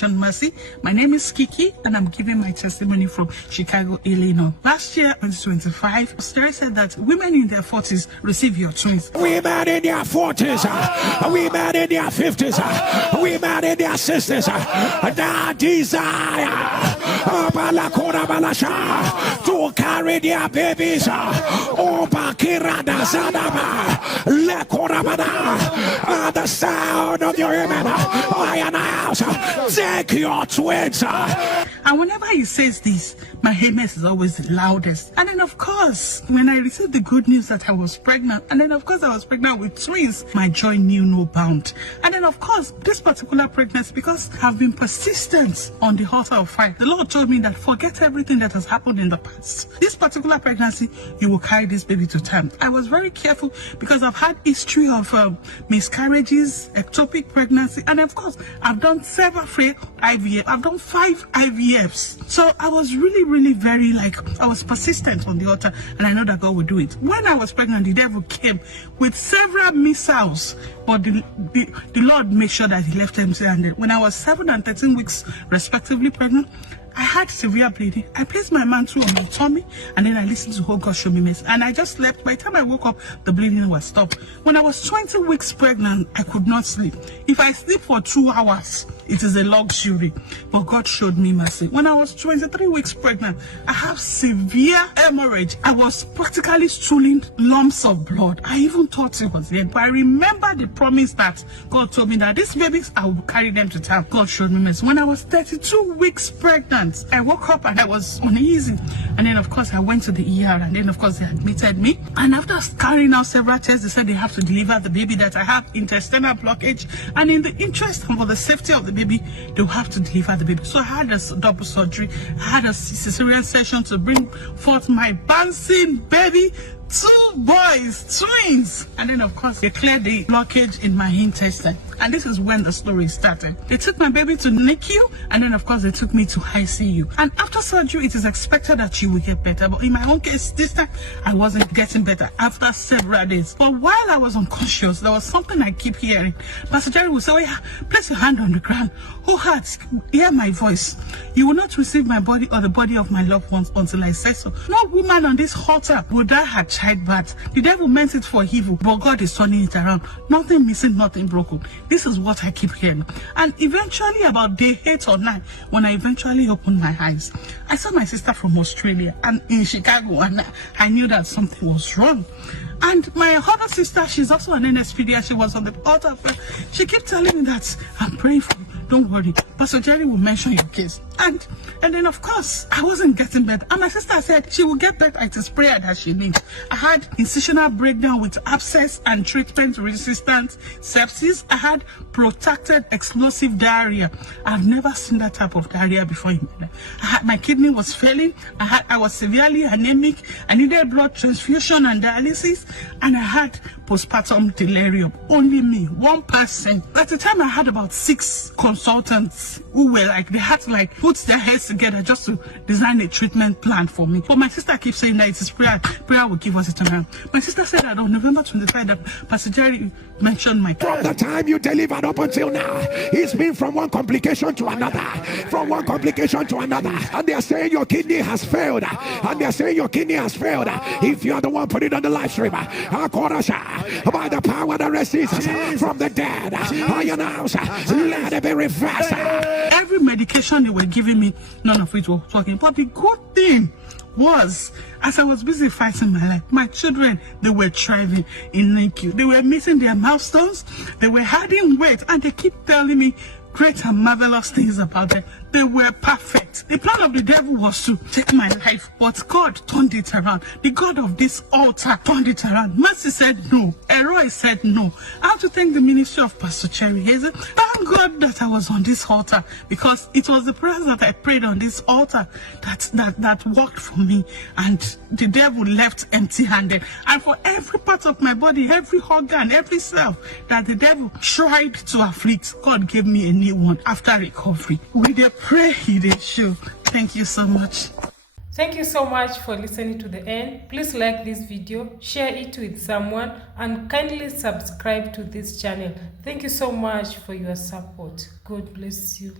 Resurrection Mercy. My name is Kiki, and I'm giving my testimony from Chicago, Illinois. Last year, 2025, Pastor said that women in their 40s receive your twins. Women in their 40s, women in their 50s, women in their 60s, that desire to carry their babies. The sound of your amen, I announce, take your twins. And whenever he says this, my amen is always the loudest. And then, of course, when I received the good news that I was pregnant, and then, of course, I was pregnant with twins, my joy knew no bound. And then, of course, this particular pregnancy, because I've been persistent on the altar of fire, the Lord told me that forget everything that has happened in the past. This particular pregnancy, you will carry this baby to term. I was very careful because I've had history of miscarriages, ectopic pregnancy, and of course, I've done several IVF. I've done 5 IVFs. So I was really very I was persistent on the altar, and I know that God will do it. When I was pregnant, the devil came with several missiles, but the Lord made sure that he left empty-handed. When I was 7 and 13 weeks respectively pregnant, I had severe bleeding. I placed my mantle on my tummy, and then I listened to God show me mercy. And I just slept. By the time I woke up, the bleeding was stopped. When I was 20 weeks pregnant, I could not sleep. If I sleep for 2 hours, it is a luxury. But God showed me mercy. When I was 23 weeks pregnant, I have severe hemorrhage. I was practically stooling lumps of blood. I even thought it was the end. But I remember the promise that God told me that these babies, I will carry them to term. God showed me mercy. When I was 32 weeks pregnant, I woke up and I was uneasy. And then, of course, I went to the ER, and then, of course, they admitted me. And after carrying out several tests, they said they have to deliver the baby, that I have intestinal blockage. And in the interest and for the safety of the baby, they'll have to deliver the baby. So I had a double surgery. I had a cesarean session to bring forth my bouncing baby. 2 boys, twins. And then, of course, they cleared the blockage in my intestine. And this is when the story started. They took my baby to NICU, and then, of course, they took me to ICU. And after surgery, it is expected that you will get better. But in my own case, this time, I wasn't getting better after several days. But while I was unconscious, there was something I keep hearing. Pastor Jerry will say, oh yeah, place your hand on the ground. Who hearts, hear my voice. You will not receive my body or the body of my loved ones until I say so. No woman on this altar would die her childbirth. The devil meant it for evil, but God is turning it around. Nothing missing, nothing broken. This is what I keep hearing. And eventually, about day 8 or 9, when I eventually opened my eyes, I saw my sister from Australia and in Chicago, and I knew that something was wrong. And my other sister, she's also an Nsppd, and she was on the altar. She kept telling me that I'm praying for you. Don't worry, Pastor Jerry will mention your case. And then, of course, I wasn't getting better. And my sister said she will get better. It is prayer that she needs. I had incisional breakdown with abscess and treatment-resistant sepsis. I had protracted explosive diarrhea. I've never seen that type of diarrhea before in my life. My kidney was failing. I was severely anemic. I needed blood transfusion and dialysis. And I had postpartum delirium. Only me, one person. At the time, I had about 6 consultants who were they had to put their heads together just to design a treatment plan for me. But my sister keeps saying that it is prayer. Prayer will give us a turnaround. My sister said that on November 25th, that Pastor Jerry mentioned my case. From the time you delivered up until now, it's been from one complication to another, from one complication to another. And they're saying your kidney has failed. And they're saying your kidney has failed. If you're the one put it on the live stream, by the power that resists from the dead, I announce, let it be reversed. Every medication they were giving me, none of it was working. But the good thing was, as I was busy fighting my life, my children, they were thriving in NICU. They were meeting their milestones. They were adding weight, and they keep telling me great and marvelous things about them. They were perfect. The plan of the devil was to take my life, but God turned it around. The God of this altar turned it around. Mercy said no. Eroi said no. I have to thank the ministry of Pastor Cherry. Thank God that I was on this altar, because it was the prayers that I prayed on this altar that worked for me, and the devil left empty-handed. And for every part of my body, every organ, every cell that the devil tried to afflict, God gave me a new one after recovery. We did pray, he did show. Thank you so much. Thank you so much for listening to the end. Please like this video, share it with someone, and kindly subscribe to this channel. Thank you so much for your support. God bless you.